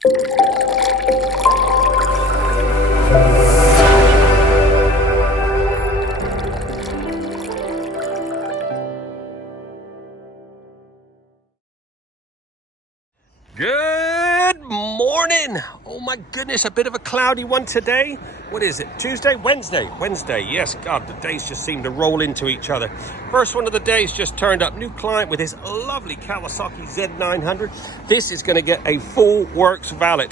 Good morning. Oh my goodness, a bit of a cloudy one today. What is it? Tuesday? Wednesday. Yes, God, the days just seem to roll into each other. First one of the days just turned up. New client with his lovely Kawasaki Z900. This is going to get a Full Works Valet.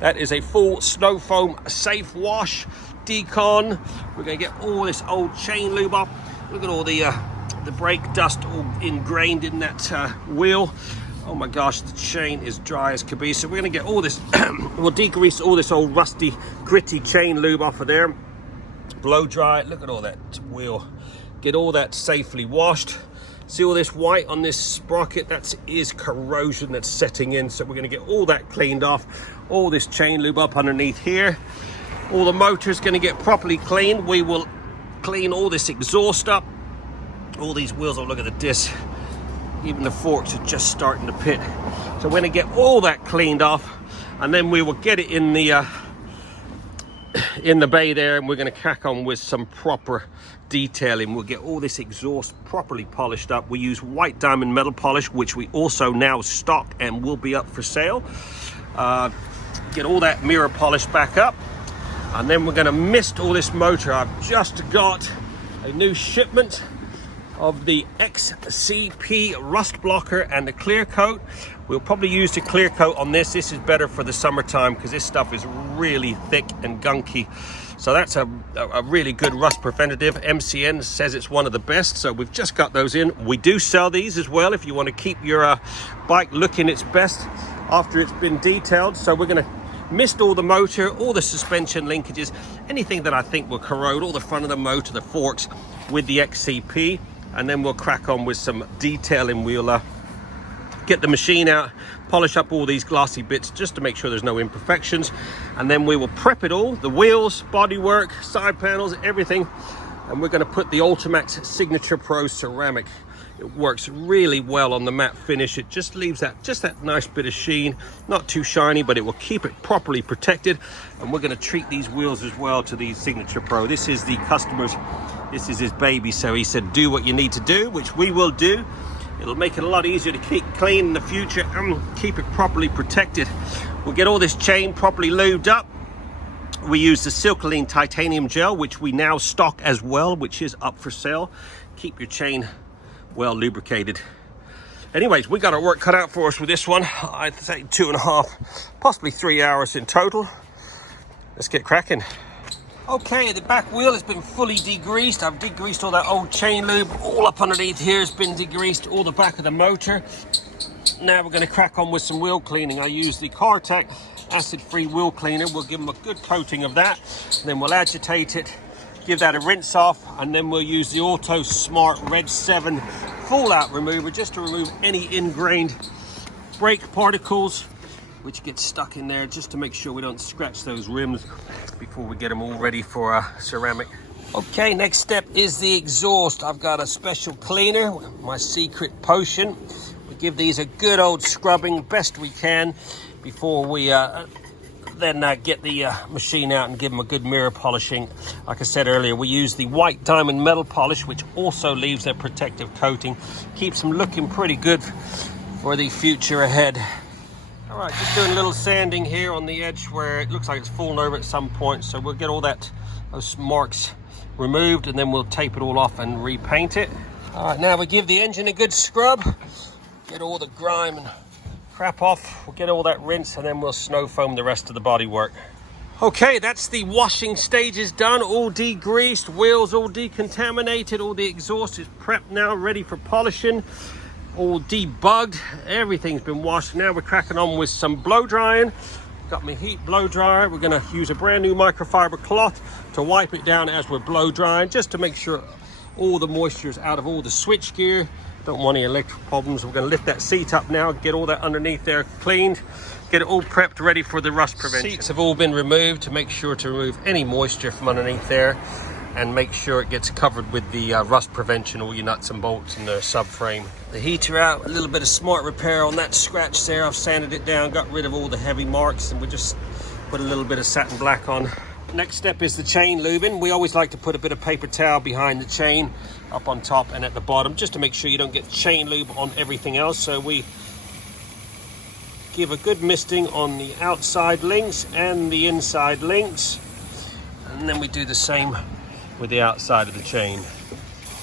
That is a full snow foam safe wash, decon. We're going to get all this old chain lube off. Look at all the brake dust all ingrained in that wheel. Oh my gosh, the chain is dry as could be. So we're going to get all this, we'll degrease all this old rusty, gritty chain lube off of there. Blow dry it. Look at all that wheel. Get all that safely washed. See all this white on this sprocket? That is corrosion that's setting in. So we're going to get all that cleaned off. All this chain lube up underneath here. All the motor's going to get properly cleaned. We will clean all this exhaust up. All these wheels, oh look at the disc. Even the forks are just starting to pit. So we're going to get all that cleaned off, and then we will get it in the bay there, and we're going to crack on with some proper detailing. We'll get all this exhaust properly polished up. We use white diamond metal polish, which we also now stock and will be up for sale. Get all that mirror polish back up, and then we're going to mist all this motor. I've just got a new shipment of the XCP rust blocker and the clear coat. We'll probably use the clear coat on this. This is better for the summertime because this stuff is really thick and gunky. So that's a really good rust preventative. MCN says it's one of the best, so we've just got those in. We do sell these as well if you want to keep your bike looking its best after it's been detailed. So we're going to mist all the motor, all the suspension linkages, anything that I think will corrode, all the front of the motor, the forks, with the XCP. And then we'll crack on with some detailing. We'll get the machine out, polish up all these glossy bits just to make sure there's no imperfections, and then we will prep it all, the wheels, bodywork, side panels, everything, and we're going to put the Ultimax Signature Pro ceramic. It works really well on the matte finish. It just leaves that nice bit of sheen, not too shiny, but it will keep it properly protected. And we're going to treat these wheels as well to the Signature Pro. This is the customer's, this is his baby, so he said do what you need to do, which we will do. It'll make it a lot easier to keep clean in the future and keep it properly protected. We'll get all this chain properly lubed up. We use the Silcoline titanium gel, which we now stock as well, which is up for sale. Keep your chain well lubricated. Anyways, we got our work cut out for us with this one. I'd say 2.5, possibly 3 hours in total. Let's get cracking. Okay, the back wheel has been fully degreased. I've degreased all that old chain lube. All up underneath here has been degreased, all the back of the motor. Now we're going to crack on with some wheel cleaning. I use the CarTech acid-free wheel cleaner. We'll give them a good coating of that. Then we'll agitate it, give that a rinse off, and then we'll use the Auto Smart Red 7 fallout remover just to remove any ingrained brake particles which get stuck in there, just to make sure we don't scratch those rims before we get them all ready for ceramic. Okay, next step is the exhaust. I've got a special cleaner, my secret potion. We give these a good old scrubbing best we can before we then get the machine out and give them a good mirror polishing. Like I said earlier, we use the white diamond metal polish, which also leaves a protective coating, keeps them looking pretty good for the future ahead. All right, just doing a little sanding here on the edge where it looks like it's fallen over at some point. So we'll get all those marks removed, and then we'll tape it all off and repaint it. All right, now we give the engine a good scrub, get all the grime and crap off. We'll get all that rinse, and then we'll snow foam the rest of the bodywork. Okay, that's the washing stages done, all degreased, wheels all decontaminated, all the exhaust is prepped now, ready for polishing. All debugged, everything's been washed. Now we're cracking on with some blow drying. Got my heat blow dryer. We're going to use a brand new microfiber cloth to wipe it down as we're blow drying, just to make sure all the moisture is out of all the switch gear. Don't want any electrical problems. We're going to lift that seat up now, get all that underneath there cleaned, get it all prepped, ready for the rust prevention. Seats have all been removed to make sure to remove any moisture from underneath there. and make sure it gets covered with the rust prevention, all your nuts and bolts in the subframe. The heater out, a little bit of smart repair on that scratch there. I've sanded it down, got rid of all the heavy marks, and we just put a little bit of satin black on. Next step is the chain lubing. We always like to put a bit of paper towel behind the chain, up on top and at the bottom, just to make sure you don't get chain lube on everything else. So we give a good misting on the outside links and the inside links, and then we do the same with the outside of the chain.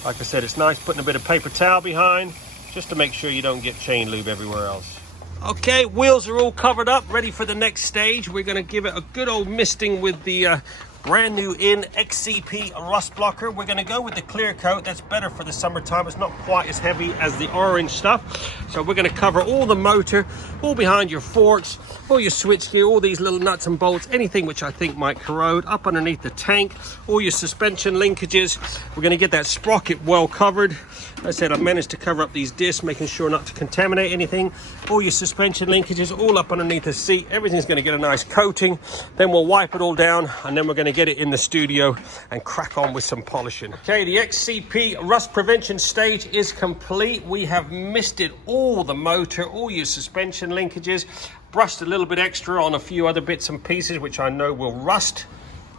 Like I said, it's nice putting a bit of paper towel behind, just to make sure you don't get chain lube everywhere else. Okay, wheels are all covered up, ready for the next stage. We're going to give it a good old misting with the brand new XCP rust blocker. We're going to go with the clear coat. That's better for the summertime. It's not quite as heavy as the orange stuff. So we're going to cover all the motor, all behind your forks, all your switchgear, all these little nuts and bolts, anything which I think might corrode, up underneath the tank, all your suspension linkages. We're going to get that sprocket well covered. Like I said, I've managed to cover up these discs, making sure not to contaminate anything. All your suspension linkages, all up underneath the seat. Everything's going to get a nice coating. Then we'll wipe it all down, and then we're going to get it in the studio and crack on with some polishing. Okay, the XCP rust prevention stage is complete. We have misted all the motor, all your suspension linkages, brushed a little bit extra on a few other bits and pieces which I know will rust.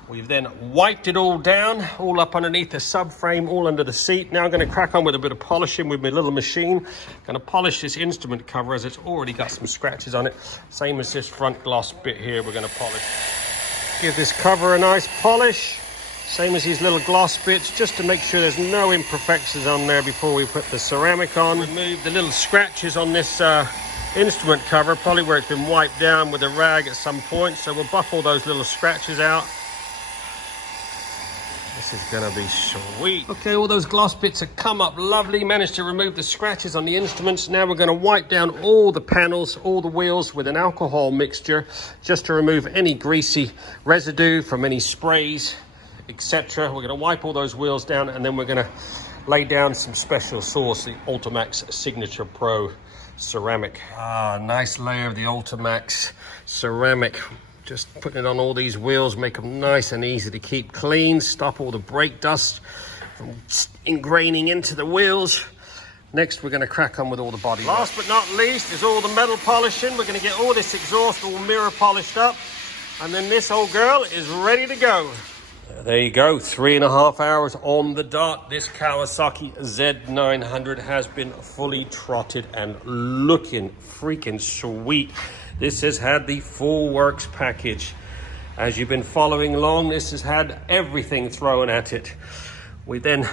We've then wiped it all down, all up underneath the subframe, all under the seat. Now I'm going to crack on with a bit of polishing with my little machine. Going to polish this instrument cover as it's already got some scratches on it. Same as this front gloss bit here, we're going to polish. Give this cover a nice polish. Same as these little gloss bits, just to make sure there's no imperfections on there before we put the ceramic on. Remove the little scratches on this instrument cover, probably where it's been wiped down with a rag at some point. So we'll buff all those little scratches out. This is gonna be sweet. Okay, all those gloss bits have come up lovely. Managed to remove the scratches on the instruments. Now we're gonna wipe down all the panels, all the wheels with an alcohol mixture, just to remove any greasy residue from any sprays, etc. We're gonna wipe all those wheels down, and then we're gonna lay down some special sauce, the Ultimax Signature Pro ceramic. Nice layer of the Ultimax ceramic. Just putting it on all these wheels, make them nice and easy to keep clean, stop all the brake dust from ingraining into the wheels. Next, we're going to crack on with all the body. Last but not least is all the metal polishing. We're going to get all this exhaust all mirror polished up, and then this old girl is ready to go. There you go, 3.5 hours on the dot. This Kawasaki Z900 has been fully trotted and looking freaking sweet. This has had the full works package. As you've been following along, this has had everything thrown at it. We then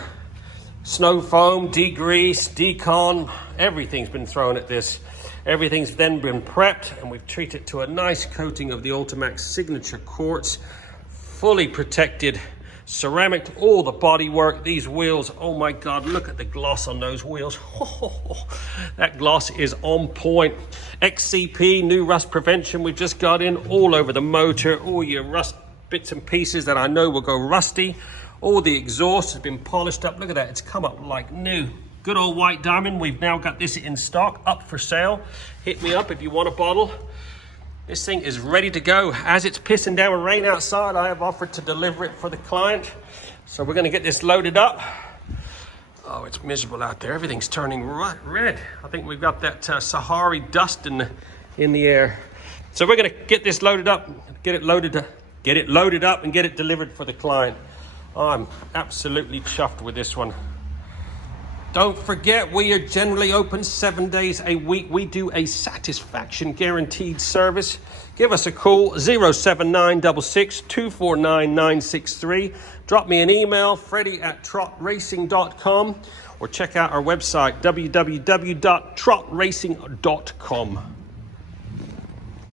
snow foam, degrease, decon, everything's been thrown at this. Everything's then been prepped, and we've treated it to a nice coating of the Ultimax Signature Quartz, fully protected ceramic, all the body work. These wheels, oh my God, look at the gloss on those wheels. That gloss is on point. XCP, new rust prevention, we've just got in all over the motor, all your rust bits and pieces that I know will go rusty. All the exhaust has been polished up. Look at that, it's come up like new. Good old white diamond. We've now got this in stock, up for sale. Hit me up if you want a bottle. This thing is ready to go. As it's pissing down with rain outside, I have offered to deliver it for the client. So we're gonna get this loaded up. Oh, it's miserable out there. Everything's turning red. I think we've got that Sahara dust in the air. So we're gonna get this loaded up, get it loaded up and get it delivered for the client. I'm absolutely chuffed with this one. Don't forget, we are generally open 7 days a week. We do a satisfaction guaranteed service. Give us a call, 07966 249 963. Drop me an email, Freddy@trottracing.com, or check out our website, www.trottracing.com.